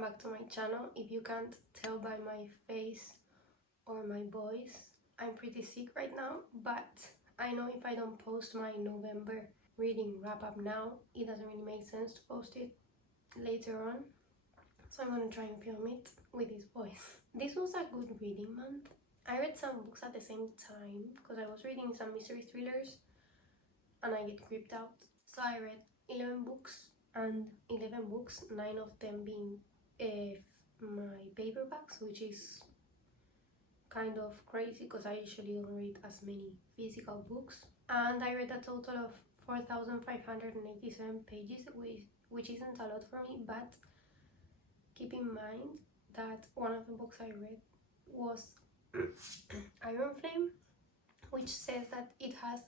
welcome back to my channel. If you can't tell by my face or my voice, I'm pretty sick right now, but I know if I don't post my November reading wrap up now, it doesn't really make sense to post it later on, so I'm gonna try and film it with this voice. This was a good reading month. I read some books at the same time because I was reading some mystery thrillers and I get creeped out, so I read 11 books, and 11 books, 9 of them being my paperbacks, which is kind of crazy because I usually don't read as many physical books. And I read a total of 4,587 pages, which isn't a lot for me, but keep in mind that one of the books I read was Iron Flame, which says that it has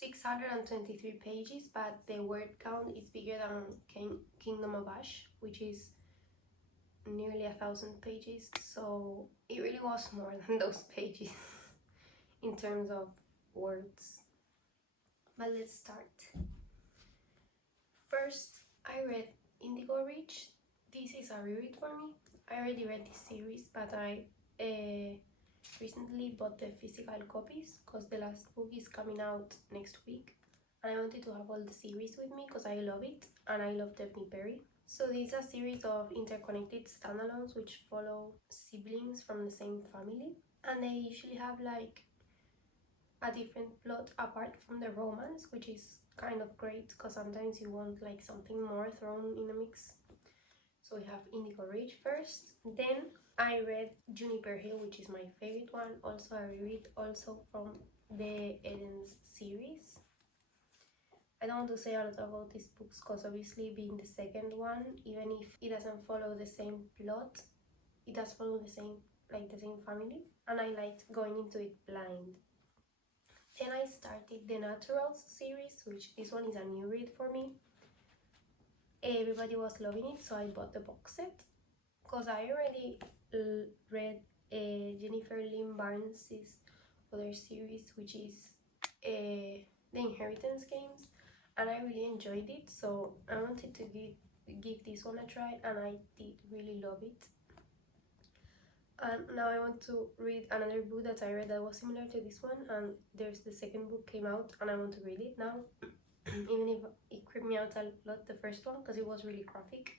623 pages, but the word count is bigger than Kingdom of Ash, which is nearly 1,000 pages, so it really was more than those pages in terms of words. But let's start. First, I read Indigo Reach. This is a reread for me. I already read this series, but I recently bought the physical copies because the last book is coming out next week, and I wanted to have all the series with me because I love it and I love Daphne Perry. So these are a series of interconnected standalones which follow siblings from the same family, and they usually have like a different plot apart from the romance, which is kind of great because sometimes you want like something more thrown in the mix. So we have Indigo Ridge first. Then I read Juniper Hill, which is my favorite one. Also I reread, also from the Eden's series. I don't want to say a lot about these books because obviously being the second one, even if it doesn't follow the same plot, it does follow the same family, and I liked going into it blind. Then I started the Naturals series, which this one is a new read for me. Everybody was loving it, so I bought the box set because I already read Jennifer Lynn Barnes's other series, which is The Inheritance Games, and I really enjoyed it, so I wanted to give this one a try, and I did really love it. And now I want to read another book that I read that was similar to this one, and there's the second book came out and I want to read it now. Even if it creeped me out a lot, the first one, because it was really graphic.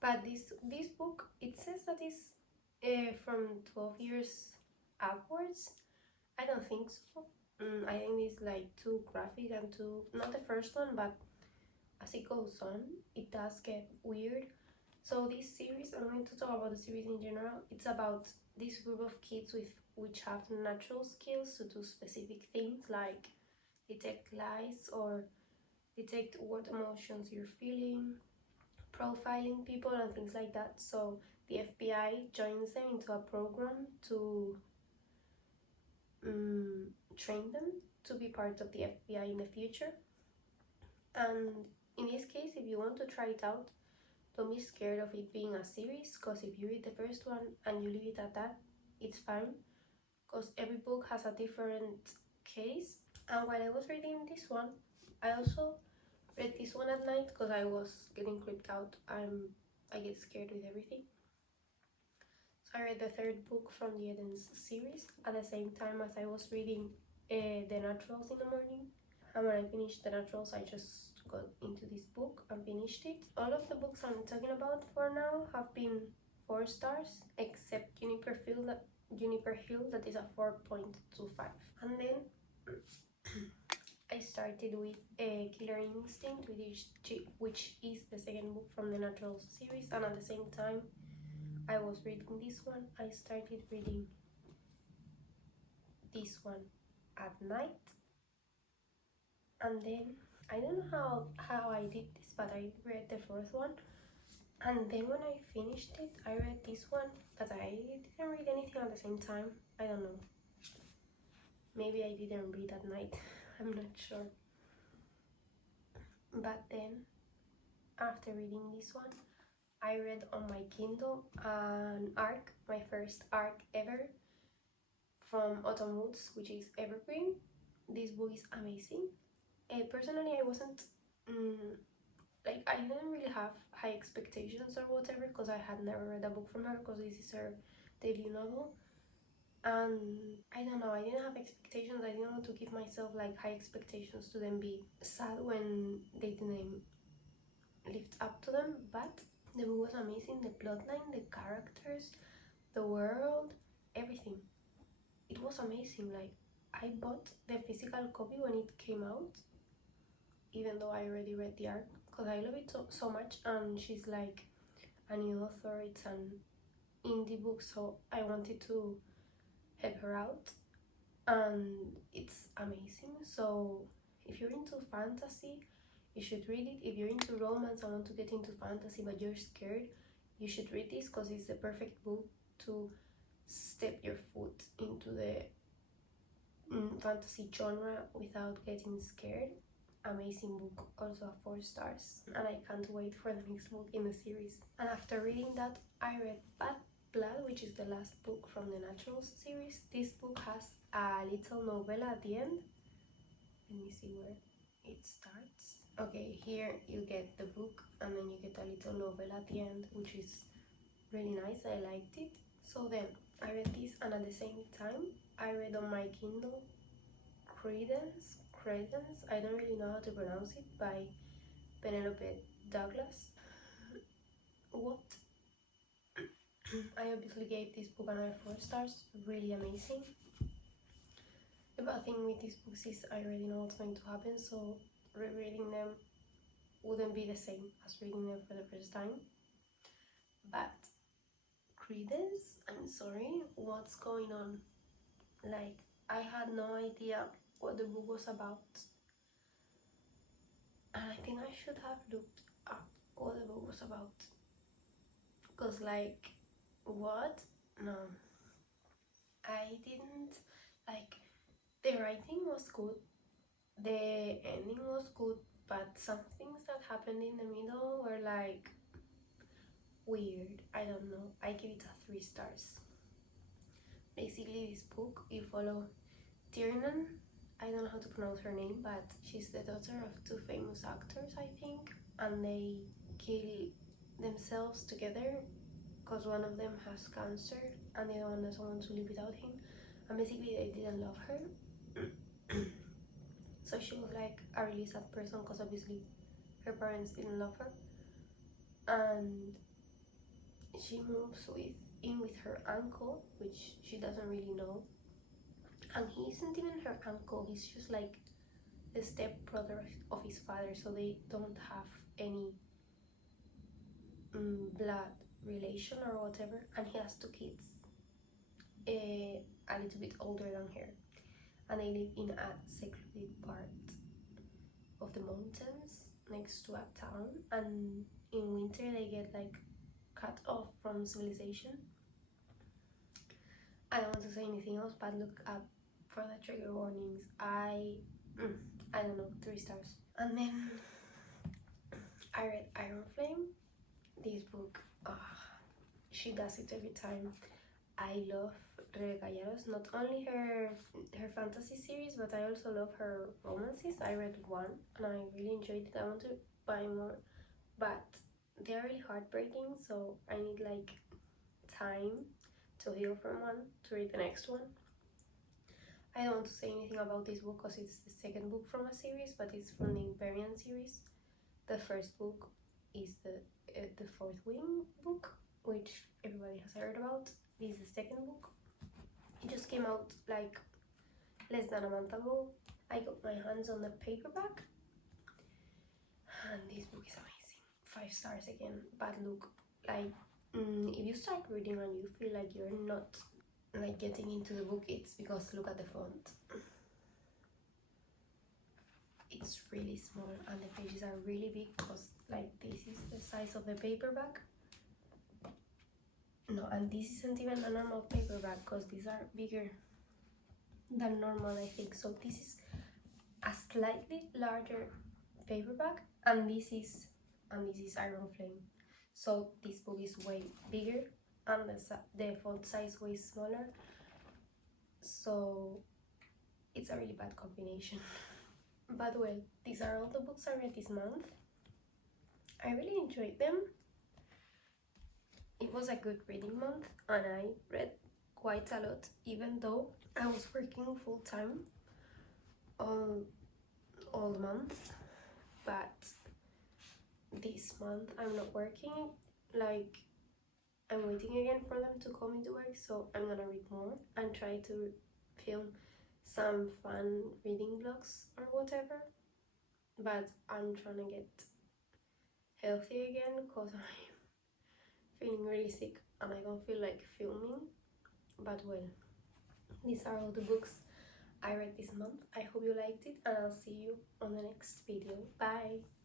But this book, it says that it's from 12 years upwards. I don't think so. I think it's like too graphic and too, not the first one, but as it goes on it does get weird. So this series, I'm going to talk about the series in general. It's about this group of kids which have natural skills to do specific things like detect lies or detect what emotions you're feeling, profiling people and things like that. So the FBI joins them into a program to train them to be part of the FBI in the future. And in this case, if you want to try it out, don't be scared of it being a series, because if you read the first one and you leave it at that, it's fine, because every book has a different case. And while I was reading this one, I also read this one at night because I was getting creeped out. I get scared with everything. So I read the third book from the Eden's series at the same time as I was reading The Naturals in the morning. And when I finished The Naturals, I just got into this book and finished it. All of the books I'm talking about for now have been 4 stars, except Juniper Hill, that is a 4.25. And then I started with Killer Instinct, which is the second book from the Naturals series, and at the same time I was reading this one, I started reading this one at night. And then I don't know how I did this, but I read the 4th one, and then when I finished it, I read this one, but I didn't read anything at the same time. I don't know, maybe I didn't read at night. I'm not sure. But then after reading this one, I read on my Kindle an ARC, my first ARC ever, from Autumn Woods, which is Evergreen. This book is amazing. Personally, I wasn't I didn't really have high expectations or whatever, because I had never read a book from her, because this is her debut novel. And I don't know, I didn't have expectations. I didn't want to give myself like high expectations to then be sad when they didn't live up to them. But the book was amazing. The plotline, the characters, the world, everything. It was amazing. Like, I bought the physical copy when it came out, even though I already read the art, because I love it so much. And she's like a new author. It's an indie book, so I wanted to help her out, and it's amazing. So if you're into fantasy, you should read it. If you're into romance and want to get into fantasy but you're scared, you should read this, because it's the perfect book to step your foot into the fantasy genre without getting scared. Amazing book, also 4 stars, and I can't wait for the next book in the series. And after reading that, I read Bad Blood, which is the last book from the Naturals series. This book has a little novella at the end. Let me see where it starts. Okay, here you get the book and then you get a little novella at the end, which is really nice. I liked it. So then I read this, and at the same time I read on my Kindle Credence, I don't really know how to pronounce it, by Penelope Douglas. What? I obviously gave this book another 4 stars. Really amazing. The bad thing with these books is I already know what's going to happen, so rereading them wouldn't be the same as reading them for the first time. But Credence, I'm sorry, what's going on? Like, I had no idea what the book was about, and I think I should have looked up what the book was about, because like, what? No, I didn't. Like, the writing was good, the ending was good, but some things that happened in the middle were like weird. I don't know. I give it a 3 stars. Basically, this book, you follow Tiernan. I don't know how to pronounce her name, but she's the daughter of 2 famous actors, I think, and they kill themselves together because one of them has cancer and the other one doesn't want to live without him, and basically they didn't love her. So she was like a really sad person, because obviously her parents didn't love her, and she moves in with her uncle, which she doesn't really know, and he isn't even her uncle, he's just like the step brother of his father, so they don't have any blood relation or whatever. And he has 2 kids, a little bit older than her, and they live in a secluded part of the mountains next to a town, and in winter they get like cut off from civilization. I don't want to say anything else, but look up for the trigger warnings. I don't know, 3 stars. And then I read Iron Flame. This book, she does it every time. I love Rebecca Yarros, not only her fantasy series, but I also love her romances. I read 1 and I really enjoyed it. I want to buy more, but they're really heartbreaking, so I need like time to heal from one to read the next one. I don't want to say anything about this book because it's the 2nd book from a series, but it's from the Imperial series. The 1st book is the 4th Wing book, which everybody has heard about. This is the 2nd book. It just came out like less than a month ago. I got my hands on the paperback, and this book is amazing. 5 stars again. But look, like, if you start reading and you feel like you're not like getting into the book, it's because look at the font. It's really small and the pages are really big, because like this is the size of the paperback. No, and this isn't even a normal paperback, because these are bigger than normal, I think. So this is a slightly larger paperback, and this is Iron Flame. So this book is way bigger and the font size way smaller, so it's a really bad combination. But well, these are all the books I read this month. I really enjoyed them. It was a good reading month and I read quite a lot, even though I was working full-time all month. But this month I'm not working, like I'm waiting again for them to call me to work, so I'm gonna read more and try to film some fun reading vlogs or whatever. But I'm trying to get healthy again because I'm feeling really sick and I don't feel like filming. But well, these are all the books I read this month. I hope you liked it and I'll see you on the next video. Bye!